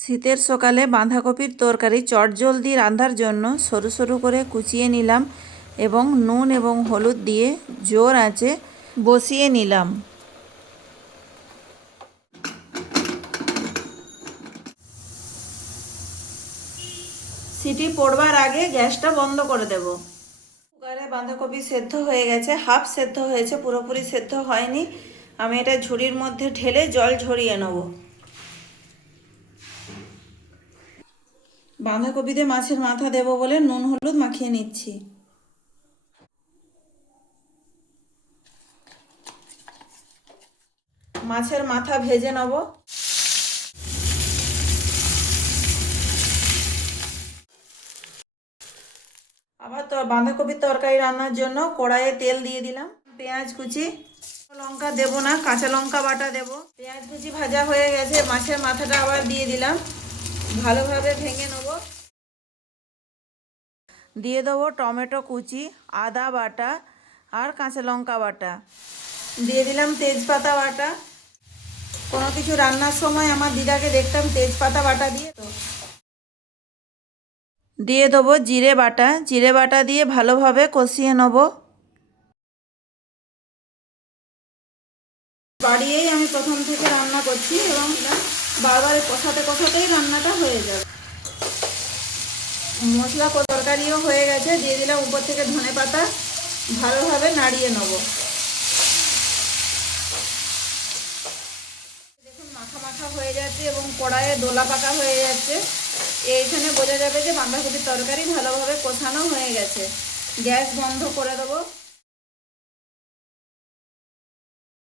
শীতের সকালে বাঁধাকপির তরকারি চটজলদি রান্নার জন্য সরু সরু করে কুচিয়ে নিলাম এবং নুন এবং হলুদ দিয়ে জোর আঁচে বসিয়ে নিলাম। সিটি পড়বার আগে গ্যাসটা বন্ধ করে দেব। কুকারে বাঁধাকপি সেদ্ধ হয়ে গেছে, হাফ সেদ্ধ হয়েছে, পুরোপুরি সেদ্ধ হয়নি। আমি এটা ঝুড়ির মধ্যে ঢেলে জল ঝরিয়ে নেব। বাঁধাকপিতে মাছের মাথা দেব বলে নুন হলুদ মাখিয়ে নিচ্ছি। মাছের মাথা ভেজে নেব। আবার তো বাঁধাকপির তরকারি রান্নার জন্য কড়াইয়ে তেল দিয়ে দিলাম। পেঁয়াজ কুচি, লঙ্কা দেব না, কাঁচা লঙ্কা বাটা দেব। পেঁয়াজ কুচি ভাজা হয়ে গেছে, মাছের মাথাটা আবার দিয়ে দিলাম, ভালোভাবে ভেঙে নেব। দিয়ে দেবো টমেটো কুচি, আদা বাটা আর কাঁচা লঙ্কা বাটা। দিয়ে দিলাম তেজপাতা বাটা। কোনো কিছু রান্নার সময় আমার দিদাকে দেখতাম তেজপাতা বাটা দিয়ে তো। দিয়ে দেবো জিরে বাটা, জিরে বাটা দিয়ে ভালোভাবে কষিয়ে নেব। বাড়িয়েই আমি প্রথম থেকে রান্না করছি এবং বারবার কষাতে কষাতেই রান্নাটা হয়ে যাবে। মশলা তরকারিও হয়ে গেছে, দিয়ে দিলাম উপর থেকে ধনেপাতা, ভালোভাবে নাড়িয়ে নেব। দেখুন মাখা মাখা হয়ে যাচ্ছে এবং কড়াইয়ে দোলা পাকা হয়ে যাচ্ছে। এইখানে বোঝা যাবে যে বাঁধাকপির তরকারি ভালোভাবে কষানো হয়ে গেছে। গ্যাস বন্ধ করে দেবো।